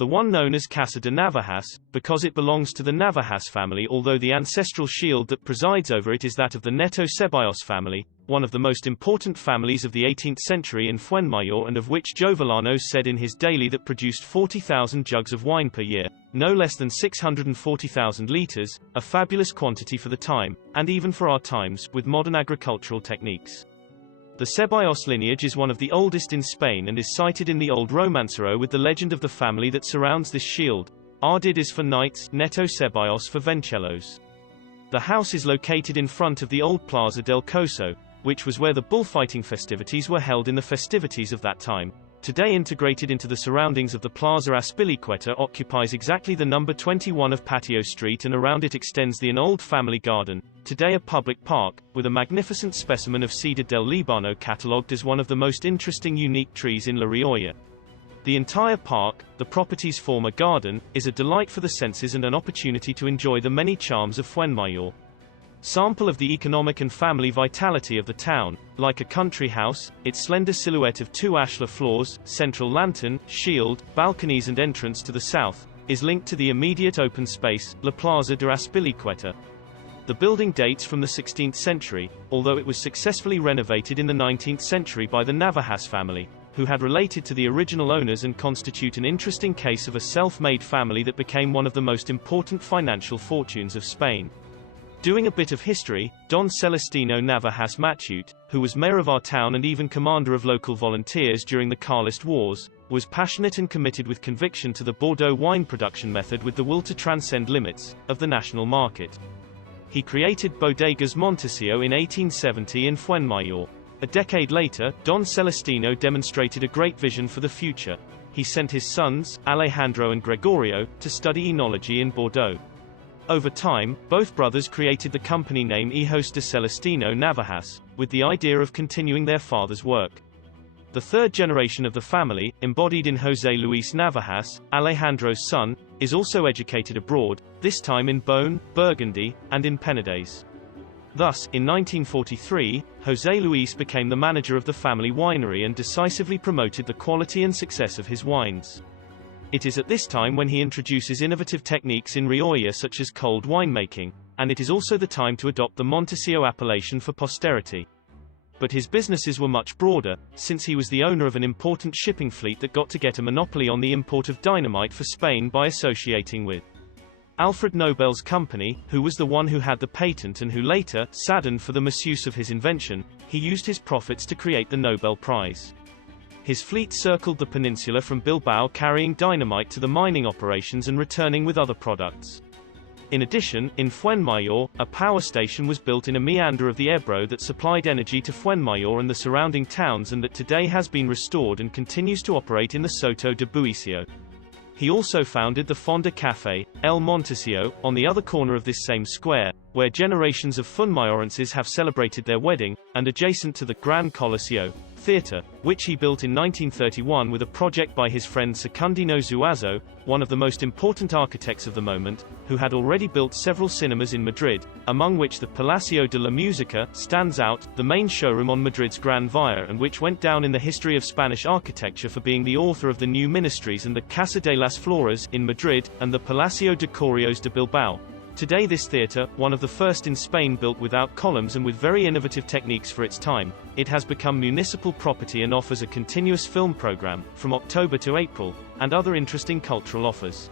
The one known as Casa de Navajas, because it belongs to the Navajas family, although the ancestral shield that presides over it is that of the Neto Ceballos family, one of the most important families of the 18th century in Fuenmayor, and of which Jovellanos said in his daily that produced 40,000 jugs of wine per year, no less than 640,000 liters, a fabulous quantity for the time, and even for our times, with modern agricultural techniques. The Ceballos lineage is one of the oldest in Spain and is cited in the Old Romancero with the legend of the family that surrounds this shield. Ardid is for knights, Neto Ceballos for Vencelos. The house is located in front of the old Plaza del Coso, which was where the bullfighting festivities were held in the festivities of that time. Today integrated into the surroundings of the Plaza Azpilicueta, occupies exactly the number 21 of Patio Street, and around it extends the old family garden, today a public park, with a magnificent specimen of Cedar del Líbano catalogued as one of the most interesting unique trees in La Rioja. The entire park, the property's former garden, is a delight for the senses and an opportunity to enjoy the many charms of Fuenmayor. Sample of the economic and family vitality of the town. Like a country house, its slender silhouette of two ashlar floors, central lantern, shield, balconies and entrance to the south, is linked to the immediate open space, La Plaza de Azpilicueta. The building dates from the 16th century, although it was successfully renovated in the 19th century by the Navajas family, who had related to the original owners and constitute an interesting case of a self-made family that became one of the most important financial fortunes of Spain. Doing a bit of history, Don Celestino Navajas Matute, who was mayor of our town and even commander of local volunteers during the Carlist Wars, was passionate and committed with conviction to the Bordeaux wine production method with the will to transcend limits of the national market. He created Bodegas Montesio in 1870 in Fuenmayor. A decade later, Don Celestino demonstrated a great vision for the future. He sent his sons, Alejandro and Gregorio, to study enology in Bordeaux. Over time, both brothers created the company name Hijos de Celestino Navajas, with the idea of continuing their father's work. The third generation of the family, embodied in José Luis Navajas, Alejandro's son, is also educated abroad, this time in Beaune, Burgundy, and in Penedès. Thus, in 1943, José Luis became the manager of the family winery and decisively promoted the quality and success of his wines. It is at this time when he introduces innovative techniques in Rioja such as cold winemaking, and it is also the time to adopt the Montesio appellation for posterity. But his businesses were much broader, since he was the owner of an important shipping fleet that got to get a monopoly on the import of dynamite for Spain by associating with Alfred Nobel's company, who was the one who had the patent and who later, saddened for the misuse of his invention, he used his profits to create the Nobel Prize. His fleet circled the peninsula from Bilbao carrying dynamite to the mining operations and returning with other products. In addition, in Fuenmayor, a power station was built in a meander of the Ebro that supplied energy to Fuenmayor and the surrounding towns, and that today has been restored and continues to operate in the Soto de Buicio. He also founded the Fonda Café, El Montesio, on the other corner of this same square, where generations of Fuenmayorenses have celebrated their wedding, and adjacent to the Gran Coliseo Theatre, which he built in 1931 with a project by his friend Secundino Zuazo, one of the most important architects of the moment, who had already built several cinemas in Madrid, among which the Palacio de la Música stands out, the main showroom on Madrid's Gran Via, and which went down in the history of Spanish architecture for being the author of the new ministries, and the Casa de las Flores in Madrid, and the Palacio de Correos de Bilbao. Today this theatre, one of the first in Spain built without columns and with very innovative techniques for its time, it has become municipal property and offers a continuous film program, from October to April, and other interesting cultural offers.